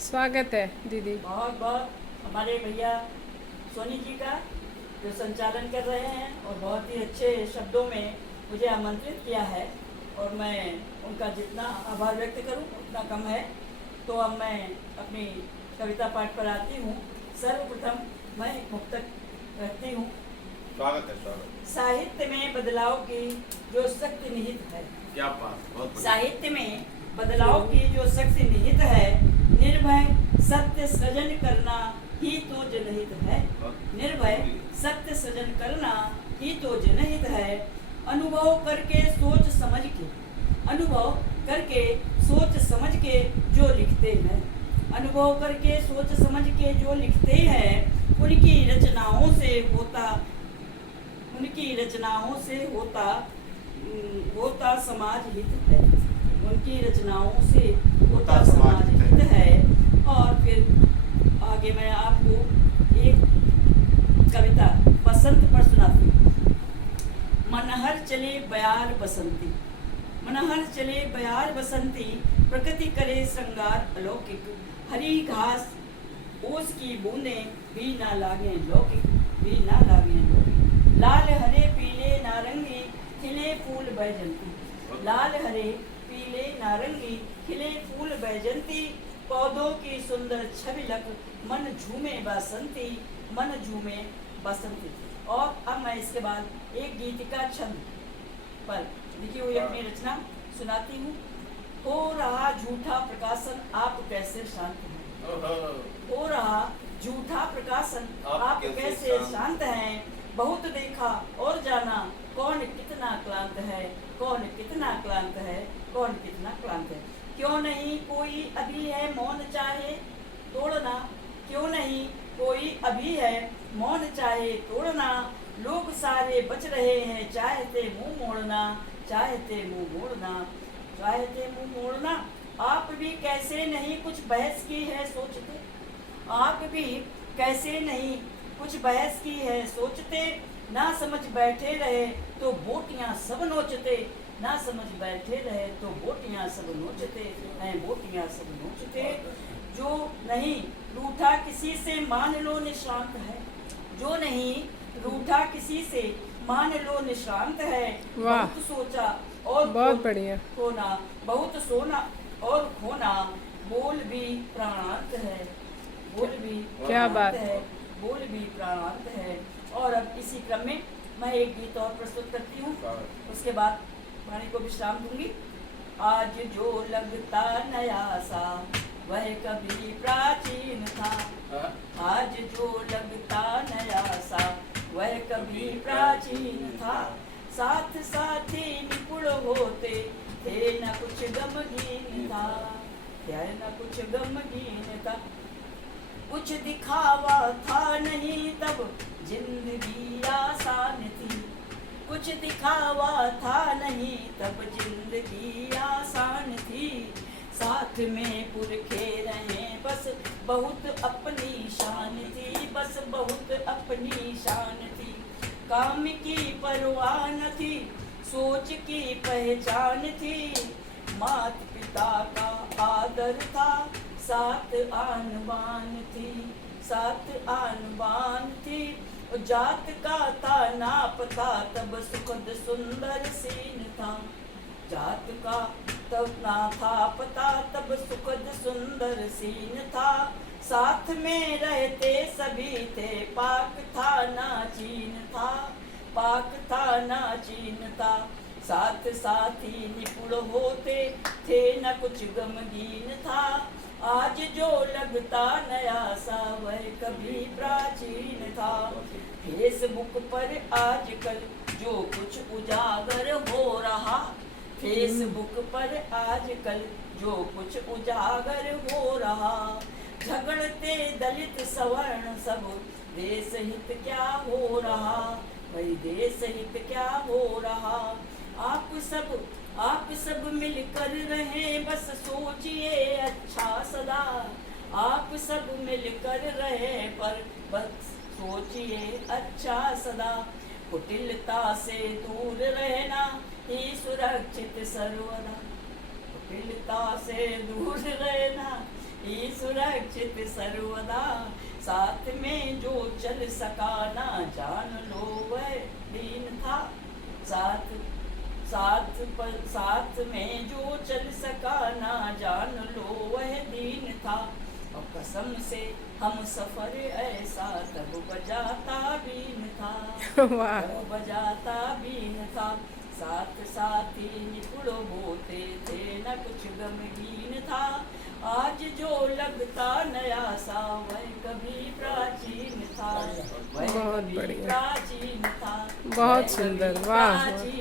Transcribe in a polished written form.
स्वागत है दीदी। बहुत बहुत हमारे भैया सोनी जी का जो संचालन कर रहे हैं और बहुत ही अच्छे शब्दों में मुझे आमंत्रित किया है और मैं उनका जितना आभार व्यक्त करूं उतना कम है। तो अब मैं अपनी कविता पाठ पर आती हूं। सर्वप्रथम मैं एक मुक्तक रखती हूं। स्वागत है, स्वागत। साहित्य में बदलाव की जो शक्ति निहित है, क्या बात, बहुत बढ़िया। साहित्य में बदलाव की जो शक्ति निहित है, निर्भय सत्य सृजन करना ही तो जनहित है। निर्भय सत्य सृजन करना ही तो जनहित है। अनुभव करके सोच समझ के, अनुभव करके सोच समझ के जो लिखते हैं, अनुभव करके सोच समझ के जो लिखते हैं, उनकी रचनाओं से होता, उनकी रचनाओं से होता समाज हित है। उनकी रचनाओं से होता समाज हित है। और फिर आगे मैं आपको एक कविता बसंत पर सुनाती हूँ। मनहर चले बयार बसंती, मनहर चले बयार बसंती, प्रकृति करे श्रृंगार अलौकिक। हरी घास ओस की बूंदें भी ना लागे लौकिक, भी ना लागे लौकिक। लाल हरे पीले नारंगी खिले फूल बैजंती, लाल हरे पीले नारंगी खिले फूल बैजंती। पौधों की सुंदर छबिलक मन झूमे बसंती, मन झूमे बसंती। और अब मैं इसके बाद एक गीतिका छंद पर लिखी हुई अपनी रचना सुनाती हूँ। हो रहा झूठा प्रकाशन आप कैसे शांत हैं, हो रहा झूठा प्रकाशन आप कैसे शांत हैं। बहुत देखा और जाना कौन कितना क्लांत है, कौन कितना क्लांत है, कौन कितना क्लांत है। क्यों नहीं कोई अभी है मौन चाहे तोड़ना, क्यों नहीं कोई अभी है मौन चाहे तोड़ना। लोग सारे बच रहे हैं चाहते मुंह मोड़ना, चाहते मुंह मोड़ना, चाहते मुंह मोड़ना। आप भी कैसे नहीं कुछ बहस की है सोचते, आप भी कैसे नहीं कुछ बहस की है सोचते। ना समझ बैठे रहे तो बोटियां सब नोचते, ना समझ बैठे रहे तो बोटियां सब नोचते हैं, बोटियां सब नोचते। जो नहीं रूठा किसी से मान लो निशांत है, जो नहीं रूठा किसी से मान लो निशांत है। बहुत सोचा और बहुत बढ़िया खोना, बहुत सोना और खोना, बोल भी प्राणांत है, बोल भी क्या बात है, बोल भी प्राणांत है। और अब इसी क्रम में मैं एक गीत और प्रस्तुत करती हूँ, उसके बाद वाणी को विश्राम दूंगी। आज जो लगता नया सा वह कभी प्राचीन था, आज जो लगता नया सा वह कभी प्राचीन था। साथ साथी निपुण होते थे न कुछ गमगीन था, न कुछ गमगीन था। कुछ दिखावा था नहीं तब जिंदगी आसान थी, कुछ दिखावा था नहीं तब जिंदगी आसान थी। साथ में पुरखे रहे बस बहुत अपनी शान थी, बस बहुत अपनी शान थी। काम की परवाह न थी, सोच की पहचान थी। माता पिता का आदर था, सात आन बान थी, सात आन बान थी। जात का था ना पता तब सुखद सुंदर सीन था, जात का तब ना था पता तब सुखद सुंदर सीन था। साथ में रहते सभी थे पाक था ना चीन था, पाक था ना चीन था। साथ साथी निपुण होते थे न कुछ गमगीन था। आज जो लगता नया सा वह कभी प्राचीन था। फेसबुक पर आजकल जो कुछ उजागर हो रहा, फेसबुक पर आजकल जो कुछ उजागर हो रहा। झगड़ते दलित सवर्ण सब देश हित क्या हो रहा, भाई देश हित क्या हो रहा। आप सब मिलकर रहें बस सोचिए अच्छा सदा, आप सब मिलकर रहें पर बस सोचिए अच्छा सदा। कुटिलता से दूर रहना ही सुरक्षित सर्वदा, कुटिलता से दूर रहना ही सुरक्षित सर्वदा। साथ में जो चल सका ना जान लो वह दीन था। साथ में जो चल सका ना जान लो वह दीन था। और कसम से हम सफर ऐसा तब बजाता बीन था। वाह तब बजाता बीन था। साथ साथी निपुण होते थे न कुछ गमगीन था। आज जो लगता नया सा वह कभी प्राचीन था। वह बहुत कभी बढ़िया। प्राचीन था। बहुत वह सुंदर, कभी वाह, वाह। प्राचीन